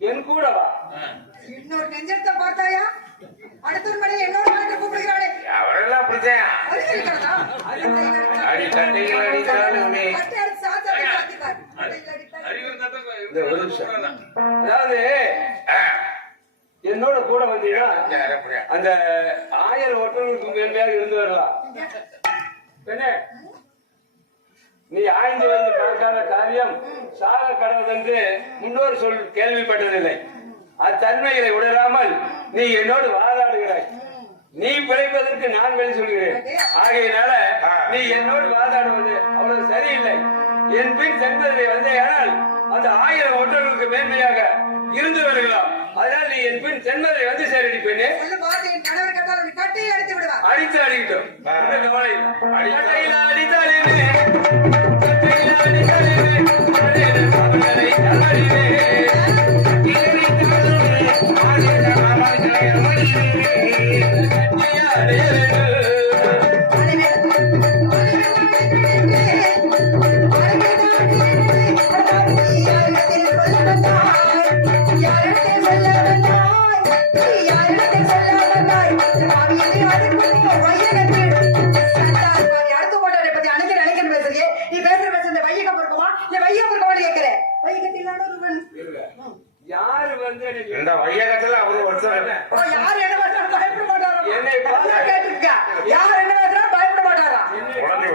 என் கூட வா. இன்னொரு நெஞ்சத்தை பார்த்தாயா? அடுத்த ஒரு மணி என்னோட மனைவி கூப்பிடுகிறாளே. அவரெல்லாம் அப்படித்தான். அது இருக்கிறதா? அடி கட்டைகள் அடித்தாலுமே கட்டி அடிச்சு சாத்திருப்பாரு. சாத்திருப்பாரு. கட்டையில அடித்தாரு. இந்த ஒரு நிமிஷம். அதாவது என்னோட கூட வந்தீங்கன்னா அந்த 1000 ஒட்டர்களுக்கு மேன்மையாக இருந்து வரலாம். பெண்ணே, நீ ஆய்ந்து வந்து பார்க்காத காரியம் சாக கடவுள் என்று முன்னோர் சொல் கேள்விப்பட்டதில்லை. அத்தன்மைகளை உணராமல் நீ என்னோடு வாதாடுகிறாய். நீ பிழைப்பதற்கு நான் வழி சொல்கிறேன். ஆகையினால நீ என்னோடு வாதாடுவது அவ்வளவு சரியில்லை. என் பின் செல்வதை வந்தேயானால் அந்த 1000 ஒற்றர்களுக்கு மேன்மையாக இருந்து வருகிறோம். அதனால் நீ என் பின் சென்மதை வந்து சேரடி பெண்ணே. சொல்லு பாரு, என் கணவர் கேட்டால் நீ கட்டையை அடித்து விடுவா. அடித்து அடிக்கட்டும். கவலை இல்லை. கட்டையில அடித்தாலுமே கட்டையில அடித்தாலுமே மனதில் அவர்களை தவறிலே. யாரிடத்தில் சொல்ல வந்தாய்? இந்த வையகத்துல அவரு ஒருத்தர் ஓ, யார் என்ன பேசுறாலும் பயப்பட மாட்டாரா? என்னை பார்த்து- நல்லா கேட்டுக்க. யார் என்ன பேசுறாலும் பயப்பட மாட்டாரா? குழந்தை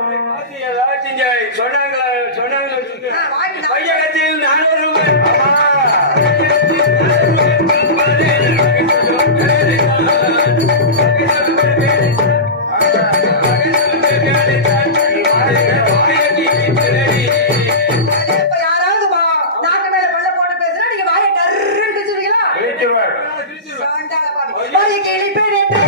வருமா ஏதாச்சும் இங்க சொன்னாங்களா வச்சுக்க. வாங்கிக்கலாம். வையகத்தில் 400 ரூபாய். இப்ப யாராவது நாட்டு மேல வெள்ளை போட்டு பேசுனா நீங்க வாயை டர்ருன்னு கிழிச்சிருவீங்களா? கிழிச்சுவார். சாண்டால பாவி. வாயை கிழிப்பேன் என்று,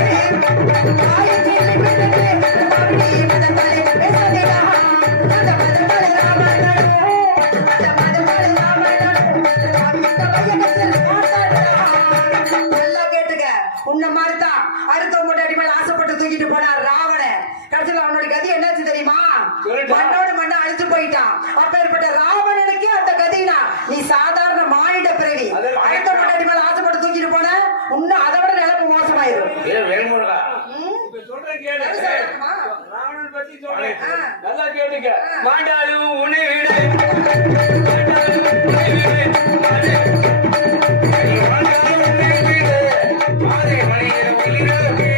வாயை கிழிப்பேன் என்று, மறுபடி மதமலை பேசாதேடா. அந்த மதமலை ராமனோ, அந்த மதமலை ராமனோ, இந்த வையகத்தில் மாட்டாடா. நல்லா கேட்டுக்க. உன்னை மாதிரிதான் அடுத்தவங்க அடி மேல ஆசைப்பட்டு தூக்கிட்டு போனார் ராவணன். கடைசியில் அவனோட கதி என்னாச்சு தெரியுமா? சொல்லுடா. மண்ணோடு மண்ண அழிச்சு போயிட்டான். அப்பேற்பட்ட ராவணனுக்கே அந்த கதினா, நீ சாதாரண மானிட பிறவி. அதெல்லாம் அடுத்தவங்க அடி மேல ஆசைப்பட்டு தூக்கிட்டு போன இன்னும் அதை விட நிலைமை மோசமாயிரும். ஏ வேல்முருகா இப்ப சொல்றேன் கேளு. அது சொல்லணுமா? ராவணன் பத்தி சொல்றேன். ஆ. நல்லா கேட்டுக்க. மாண்டாலும் உன்னை விட மாண்டாலும் உன்னை விட மாதை மணியில ஒளிரவே.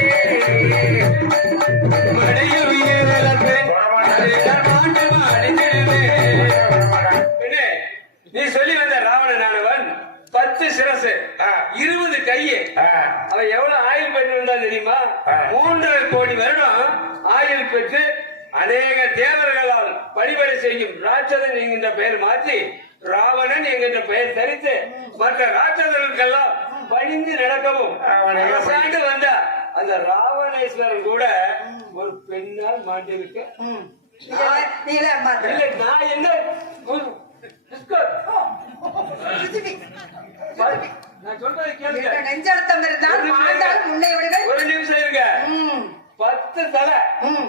மடையில் உயிரிழப்பே. தொடமாட்டார். மாண்டமா அடைஞ்சிடுவே. தொடமாட்டார். பெண்ணே, நீ சொல்லி வந்த ராவணனானவன் 10 சிரசு, ஆ. 20 கையை. ஆ, அவன் எவ்வளவு ஆயுள் பெற்று வந்தான் தெரியுமா? ஆ. 3.5 கோடி வருடம் ஆயுள் பெற்று அநேக தேவர்களால் பணிபடை செய்யும் ராட்சதன் என்கின்ற பெயர் மாற்றி ராவணன் என்கின்ற பெயர் தரித்து மற்ற ராட்சதர்களுக்கெல்லாம் பணிந்து நடக்கவும் அவனை அரசாண்டு வந்த அந்த ராவணேஸ்வரன் கூட ஒரு பெண்ணால் மாட்டிருக்க. நீ எல்லாம் ஏமாத்துற. இல்லை, நான் என்ன பிஸ்கட். நான் சொல்றது கேளுங்க. என்ற நெஞ்சழுத்தம் இருந்தால் மாண்டால் முன்னை விடுவேன். ஒரு நிமிஷம் இருங்க. ம், 10 தலை, ம்,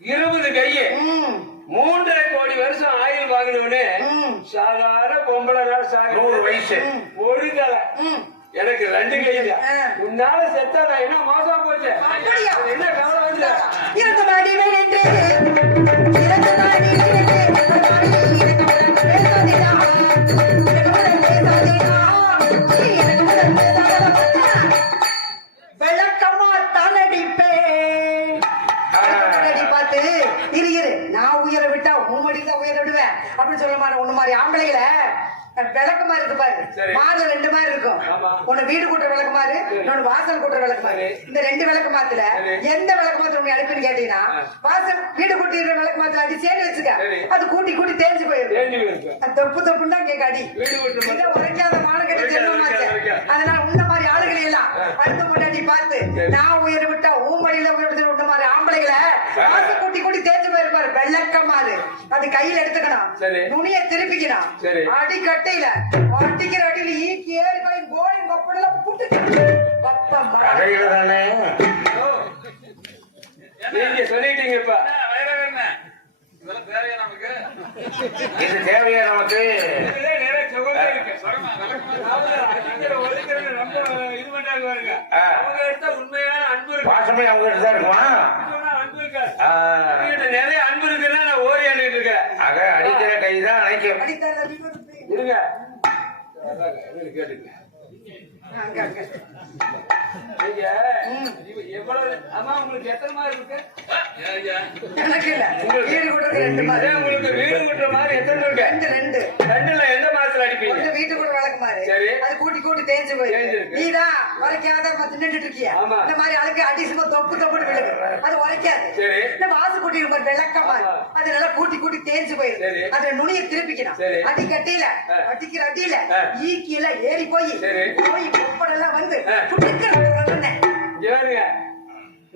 20 கையை, ம், 3.5 கோடி வருஷம் ஆயுள் வாங்கினவனே ம். சாதாரண பொம்பளை 100 வயசு. ஒரு தலை, ம். எனக்கு 2 கையா. ஆ. உன்னால செத்தா நான் என்ன மோசம் போச்சு. அப்படியா? என்ன கவலை வந்து இறந்து மாடிவேன் என்று, இறந்து மாடிவேன் என்று, இறக்கமுடன் பேசாதேடா. இறக்கமுடன் பேசாதேடா. நீ இறக்கமுடன் பேசாதடா. விளக்கமா தலடிப்பேன். அடி பார்த்து இரு நான் உயர விட்டா உம்மடியில உயர விடுவேன் அப்படின்னு சொல்ல மாட்டேன். ஒண்ணு மாதிரி ஆம்பளையில விளக்கு மாதிரி இருக்கு பாரு. சரி. மாதம் 2 மாதிரி இருக்கும். ஆமா. ஒண்ணு வீடு கூட்டுற விளக்கு மாதிரி, இன்னொன்னு வாசல் கூட்டுற விளக்கு மாதிரி. சரி. இந்த 2 விளக்கு மாத்துல சரி. எந்த விளக்கு மாத்திரம் உங்க அனுப்பின்னு கேட்டீங்கன்னா, வாசல் வீடு கூட்டிடுற விளக்கு மாத்திரம் அடி சேர்ந்து வச்சுக்க. சரி. அது கூட்டி கூட்டி தேஞ்சு போயிருக்கு. தேஞ்சு போயிருக்கு. அது தப்பு தப்புன்னு தான் கேட்க அடி. வீடு கூட்டுற இதை உரைக்காத மானக்கெட்ட உரைக்காத, ஜென்மமாச்சு. உரைக்காத. அதனால உன்ன மாதிரி ஆளுகளை எல்லாம் அடுத்த முன்னாடி பார்த்து சரி. நான் உயர விட்டா ஊமடியில உயர விட்டு உன்ன மாதிரி ஆம்பளைகளை வாசல் கூட்டி கூட்டி தேஞ்சு போயிருப்பாரு. வெள்ளக்கமாறு அது கையில எடுத்துக்கணும். சரி. நுனிய திருப்பிக்கணும். சரி. அடி கட்டையில அடிக்கிற அடியில ஈக்கி ஏறி போய் கோழி கொப்படல புட்டு கதையில தானே. நீங்க சொல்லிட்டீங்க இப்ப. இது தேவையா நமக்கு? இதுல நிறைய சுகமே இருக்கு. அவங்க அடிக்கிற ஒதுக்கிறது ரொம்ப இது பண்றாங்க பாருங்க. ஆ. அவங்க எடுத்தா உண்மையான அன்பு இருக்கு. பாசமே அவங்க கிட்ட தான் இருக்குமா? சொன்னா அன்பு இருக்காது. ஆ, உங்ககிட்ட நிறைய அன்பு இருக்குன்னா நான் ஓடி ஆண்டுட்டு இருக்கேன். ஆக அடிக்கிற கைதான் அணைக்கும். இருங்க. அதாங்க, இருங்க, கேட்டுங்க. நீங்க எவ்வளவு அம்மா உங்களுக்கு எத்தனை மாதிரி இருக்கு? எனக்கு இல்ல வீடு கூட 2 மாதிரி. அதே உங்களுக்கு வீடு கட்டுற மாதிரி எத்தனை இருக்கு? 2 ரெண்டுல எந்த மாசத்துல அடிப்பீங்க? கொஞ்சம் வீட்டு கூட விளக்கு மாதிரி. சரி. அது கூட்டி கூட்டி தேஞ்சு போயிருக்கு. தேஞ்சிருக்கு. நீதான் உரைக்காத நின்றுட்டு இருக்கிய. ஆமா. இந்த மாதிரி அழுக்கு அடி சும்மா தொப்பு தொப்புன்னு விழுகு. அது உரைக்காது. சரி. இந்த வாசு கூட்டி இருப்பாரு வெள்ளக்கமா. ஆமா. அது நல்லா கூட்டி கூட்டி தேஞ்சு போயிருக்கு. சரி. அதுல நுனியை திருப்பிக்கணும். சரி. அடி கட்டியில அடிக்கிற அடியில ஆ. ஈக்கி எல்லாம் ஏறி போய் சரி. போய் கொப்படெல்லாம் வந்து ஆ. புட்டுக்கிற ஏறுங்க.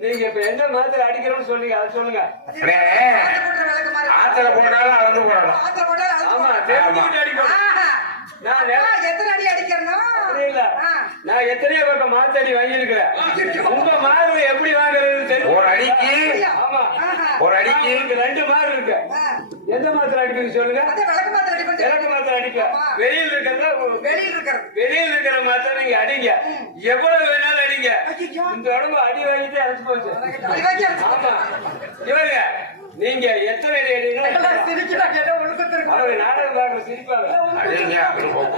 நீங்க இப்ப எந்த மாத்திரை அடிக்கிறோம்னு சொன்னீங்க, அதை சொல்லுங்க. அண்ணே, விளக்கு மாதிரி. ஆத்துல போனாலும் அளந்து போடணும். ஆத்துல போட்டாலும் அது ஆமா, போடணும். தெரிஞ்சுக்கிட்டு அடிக்கணும். ஆஹா. நான் அப்பா, எத்தனை அடி அடிக்கிறனோ? அப்படி இல்ல. ஆ. நான் எத்தனையோ பக்கம் மாத்தடி வாங்கியிருக்கிறேன். உங்க மாவு எப்படி வாங்குறது தெரியும். ஒரு அடிக்கு ஆமா. ஆஹா. ஒரு அடிக்கு உங்களுக்கு 2 மாறு இருக்கு. ஆ. எந்த மாத்திரை அடிப்பீங்க சொல்லுங்க. அதே விளக்கு மாத்திரை அடி பண்ணி எனக்கு மாத்திரை அடிக்க. ஆமா. வெளியில் இருக்கிறத வெளியில் இருக்கிறது. வெளியில் இருக்கிற மாத்திரை நீங்க அடிங்க. எவ்வளவு வேணாலும் அடிங்க. ஐயோ. இந்த உடம்பு அடி வாங்கிட்டு அடிச்சு போச்சு. அது வைக்க. ஆமா. இவங்க நீங்க எத்தனை அடி எல்லாம் அடிக்கணும்? சிரிக்கிறாங்க, ஏதோ ஒழுக்கத்திற்கு. அவங்க நாடகம் பார்க்க சிரிப்பாங்க. அடிங்க அப்படி போகும்.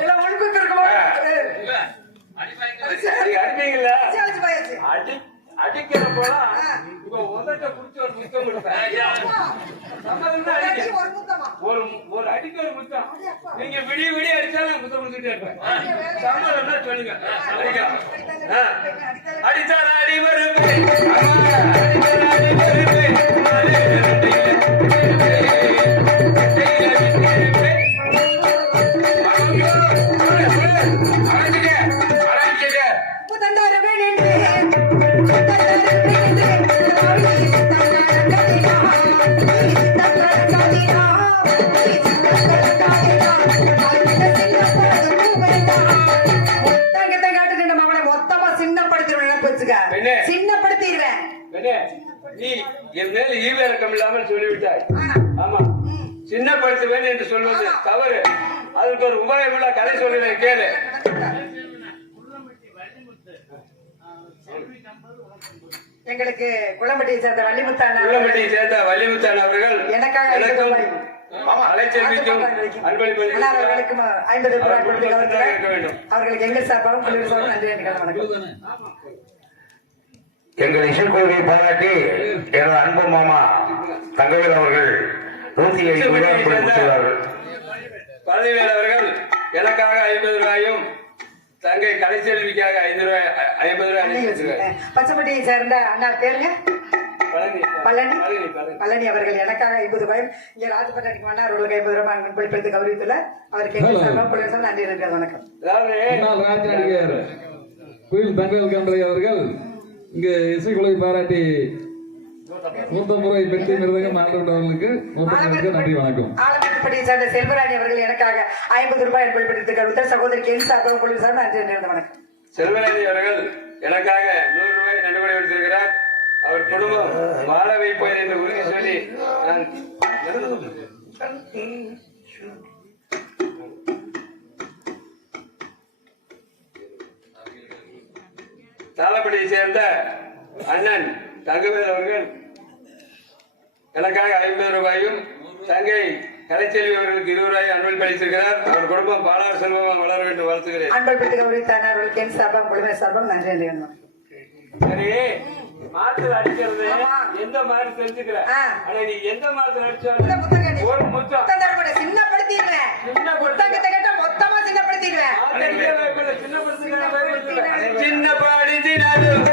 எல்லாம் ஒழுங்குக்கு இருக்குமா? நீங்க அடிப்பீங்களா? சாலிச்சு போயாச்சு. அடிக்கிற போலாம் இப்ப உதட்ட புடிச்சு ஒரு முத்தம் கொடுப்பேன். சம்மதம்னா அடிக்க. ஒரு முத்தமா? ஒரு அடிக்கிற முத்தம். நீங்க விடிய விடிய அடிச்சாலும் முத்தம் கொடுத்துட்டே இருப்பேன். சம்மதம்னா சொல்லுங்க. அடிக்கலாம். அடித்தால் அடி வருமே. அடித்தால் அடி வருமே. முத்தந்தாரவே நின்று முத்தந்தாரவே நின்று ராணி சித்தங்கரகாதினா சின்னப்படுத்திடுவேன். நீ என் மேல் ஈவிரக்கம் இல்லாமல் சொல்லிவிட்டாய். ஆமா, சின்னப்படுத்துவேன் என்று சொல்வது தவறு. அதுக்கு ஒரு உபாயம் உள்ள கதை சொல்லுவேன், கேளு. எங்களுக்கு குளம்பட்டியை சேர்ந்த வள்ளிமுத்தான அவர்கள் எனக்காக எனக்கும் அலைச்செல்விக்கும் அன்பளிப்பு அவர்களுக்கு 50 ரூபாய் கொடுத்து அவர்களுக்கு எங்கள் சார்பாகவும் குழுவின் சார்பாகவும் நன்றி என்று வணக்கம். எங்கள் இசைக்குழுவை பாராட்டி எனது அன்பு மாமா தங்கவேல் அவர்கள் 150 ரூபாய் கொடுத்துள்ளார்கள். பழனிவேல் அவர்கள் எனக்காக 50 ரூபாயும் தங்கை கலைச்செல்விக்காக 50 ரூபாய். பச்சைப்பட்டியை சேர்ந்த அண்ணா பேருங்க பழனி அவர்கள் எனக்காக 50 ரூபாய் இங்க ராஜபட்டாணிக்கு மன்னர் அவர்களுக்கு 50 ரூபாய் அன்பளிப்பதற்கு கௌரவித்துள்ளார். அவருக்கு எங்கள் சார்பாக குழுவின் சார்பாக நன்றி என்று வணக்கம். கோயில் தங்கவேல் கண்டை அவர்கள் இங்கு இசைக்குழுவை பாராட்டி 150 ரூபாய் பெட்டி மிருதகம் ஆண்டவர்களுக்கு நன்றி வணக்கம். ஆலமேற்பட்டியை சேர்ந்த செல்வராணி அவர்கள் எனக்காக 50 ரூபாய் அன்பளிப்பதற்கு கௌரவித்தார். சகோதரிக்கு என் சார்பாக குழுவின் சார்பாக நன்றி என்று வணக்கம். செல்வராணி அவர்கள் எனக்காக 100 ரூபாய் நன்கொடை கொடுத்திருக்கிறார். அவர் குடும்பம் வாழ வைப்பேன் என்று உறுதி சொல்லி நான் தாளப்படியை சேர்ந்த அண்ணன் தங்கவேல் அவர்கள் எனக்காக 50 ரூபாயும் தங்கை கலைச்செல்வி அவர்களுக்கு 20 ரூபாய் அன்பளிப்பு அளித்திருக்கிறார். அவர் குடும்பம் பாலார் செல்வம் வளர வேண்டும் வாழ்த்துகிறேன். அன்பளிப்பு கௌரவித்தார் அவர்களுக்கு என் சார்பாக குழுவின் சார்பாக நன்றி என்று வணக்கம். சரி, மாத்துல அடிக்கிறது எந்த மாதிரி தெரிஞ்சுக்கல. ஆனா நீ எந்த மாதிரி அடிச்சாலும் ஒரு முத்தம் சின்னப்படுத்திடுவேன். மொத்தமா சின்னப்படுத்திடுவேன். சின்ன பாடினாலும்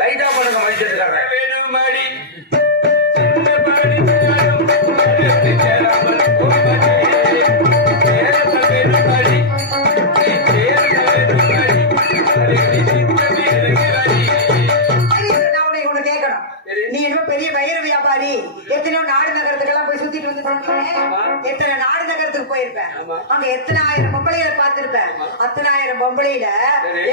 லைட்டா பண்ணுங்க மனுஷத்துக்காக வேணும் மாடி நீ என்ன பெரிய வயிறு வியாபாரி, எத்தனையோ நாடு நகரத்துக்கெல்லாம் போய் சுத்திட்டு வந்து எத்தனை நாடு நகரத்துக்கு போயிருப்பேன். அங்க எத்தனை ஆயிரம் பொம்பளைகளை பார்த்திருப்பேன். அத்தனை ஆயிரம் பொம்பளையில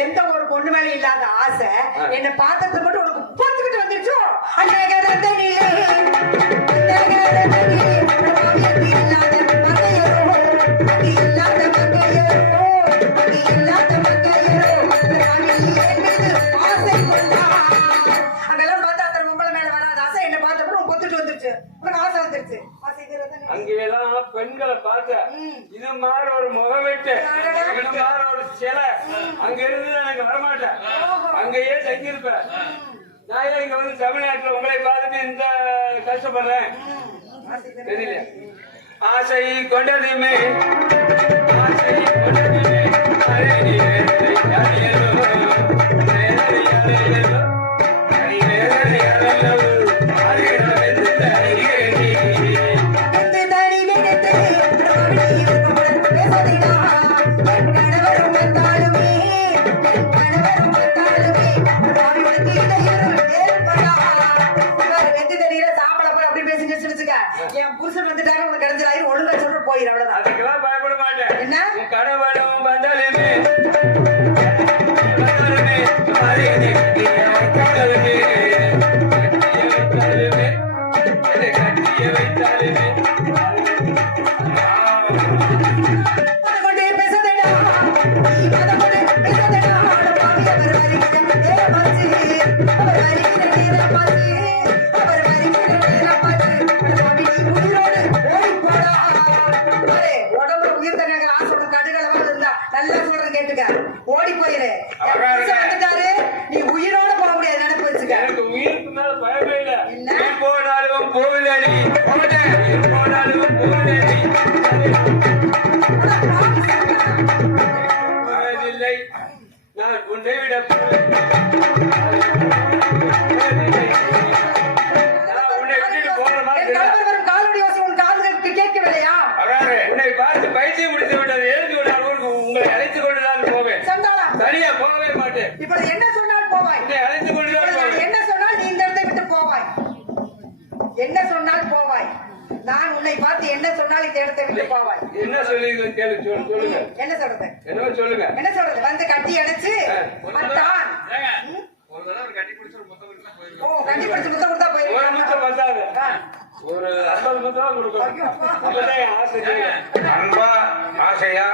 எந்த ஒரு பொண்ணு மேல இல்லாத ஆசை என்ன பார்த்தது மட்டும் உனக்கு பார்த்துக்கிட்டு வந்துருச்சோ. அங்கெல்லாம் பெண்களை பார்த்த இது மாதிரி ஒரு முகவெட்டு, இது மாதிரி ஒரு சிலை அங்க இருந்து எனக்கு வரமாட்டேன். அங்கேயே தங்கியிருப்பேன். நான் ஏன் இங்க வந்து தமிழ்நாட்டுல உங்களை பார்த்துட்டு இந்த கஷ்டப்படுறேன் தெரியல. ஆசை கொண்டதுமே ஆசை கொண்டதுமே என் புருஷன் வந்துட்டாரு உனக்கு கிடைச்சலாயிரும் ஒழுங்கா சொல்ற போயிரு அவ்வளவுதான். அதுக்கெல்லாம் பயப்பட மாட்டேன். என்ன கடவுளும் வந்தாலுமே சகோதரி போகுதடி உயிர் போனாலும் போகுதடி போவதில்லை நான் உன்னை விட நான் உன்னை விட்டுட்டு போற என் மாதிரி கணவர் வரும் காலடி ஓசை உன் காதுகளுக்கு கேட்கவில்லையா? அதாவது உன்னை பார்த்து பைத்தியம் முடித்து விட்டது எதுக்கு நான் ஊருக்கு உங்களை அழைத்துக் கொண்டுதான் போவேன் சண்டாளா, தனியா போகவே மாட்டேன் இப்பொழுது என்ன சொன்னால் போவாய்? உன்னை அழைத்துக் கொண்டுதான் இப்பொழுது நான் போவேன் என்ன சொன்னால் நீ இந்த இடத்தை விட்டு போவாய்? என்ன சொன்னால் போவாய்? நான் உன்னை பார்த்து என்ன சொன்னால் இந்த இடத்தை விட்டு போவாய்? என்ன சொல்லி கேளு சொல்லுங்க என்ன சொல்றது? என்ன சொல்லுங்க என்ன சொல்றது? வந்து கட்டி அணைச்சு அத்தான். ஓ, கட்டி பிடிச்சு முத்தம் கொடுத்தா ஒரு போயிருக்காங்க. முத்தம் பத்தாது ஒரு 50 முத்தம் கொடுக்கணும் அப்பதான் என் ஆசை தீரும். அன்பா ஆசையா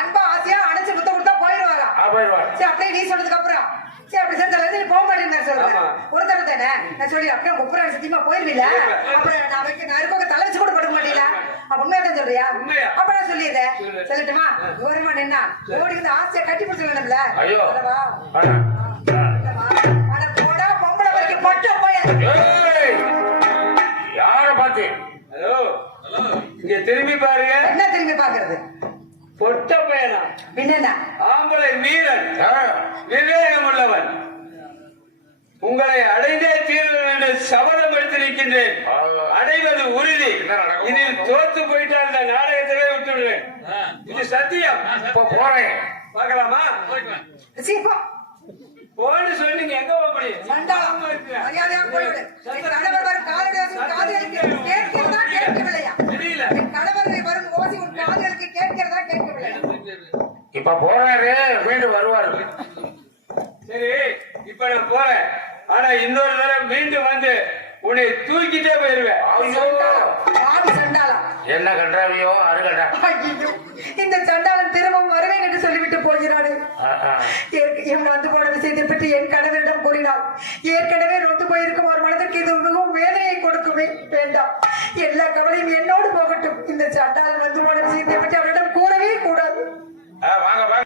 அன்பா ஆசையா அணைச்சு முத்தம் கொடுத்தா போயிடுவாரா? போயிடுவார். சரி, அப்படியே நீ சொன்னதுக்கு அப்புறம் சரி அப்படி செஞ்சாலும் நீ போக மாட்டேன்னு சொல்றேன். ஆமா. ஒரு தடவை தானே நான் சொல்லி அப்படியே குப்புறாடு சத்தியமா போயிருவில்ல. அப்புறம் நான் இருக்க தலை வச்சு கூட படுக்க மாட்டீங்களா? அப்ப உண்மையா தான் சொல்றியா? உண்மையா. அப்ப நான் சொல்லிடுறேன். சொல்லட்டுமா? ஓரமா நின்னா ஓடி வந்து ஆசையா கட்டி பிடிச்சிடணும்ல. ஐயோ. அல்லவா? வேணாம். அல்லவா? அட போடா பொம்பளை வரைக்கும் மட்டும் போய் ஏய், யார பார்த்து ஹலோ இங்க திரும்பி பாருங்க என்ன திரும்பி பாக்குறது? பொட்ட பையனா பின்ன ஆம்பளை வீரன் விவேகம் உள்ளவன் உங்களை அடைந்தே தீர்வேன் என்று சபதம் எடுத்திருக்கின்றேன் அடைவது உறுதி இதில் தோத்து போயிட்டால் இந்த நாடகத்திலே விட்டுடுவேன் இது சத்தியம் இப்ப போறேன். பார்க்கலாமா சீப்பா போன்னு சொன்னீங்க எங்க போக முடியும் சண்டாளம் மரியாதையா போய்விடு. என் கணவர் வரும் காலடி ஓசை உன் காதுகளுக்கு கேட்கிறதா கேட்கவில்லையா? தெரியல என் கணவர் வரும் ஓசை உன் காதுகளுக்கு கேட்கிறதா கேட்கவில்லையா? இப்ப போறாரு, மீண்டும் வருவாரு. சரி இப்ப நான் போறேன் ஆனா இன்னொரு தடவை மீண்டும் வந்து உன்னை தூக்கிட்டே போயிருவேன் ஐயோ, பாவி சண்டாளம். என்ன கண்டாவியோ அருகண்டா. ஐயோ, இந்த சண்டாளன் திரும்பவும் வருவேன் என்று சொல்லிவிட்டு போகிறானே. என் வந்து போன விஷயத்தை பற்றி என் கணவரிடம் கூறினார். ஏற்கனவே நொந்து போயிருக்கும் ஒரு மனதிற்கு இது மிகவும் வேதனையை கொடுக்குமே. வேண்டாம், எல்லா கவலையும் என்னோடு போகட்டும். இந்த சண்டாளன் வந்து போன விஷயத்தை பற்றி அவரிடம் கூறவே கூடாது. வாங்க வாங்க.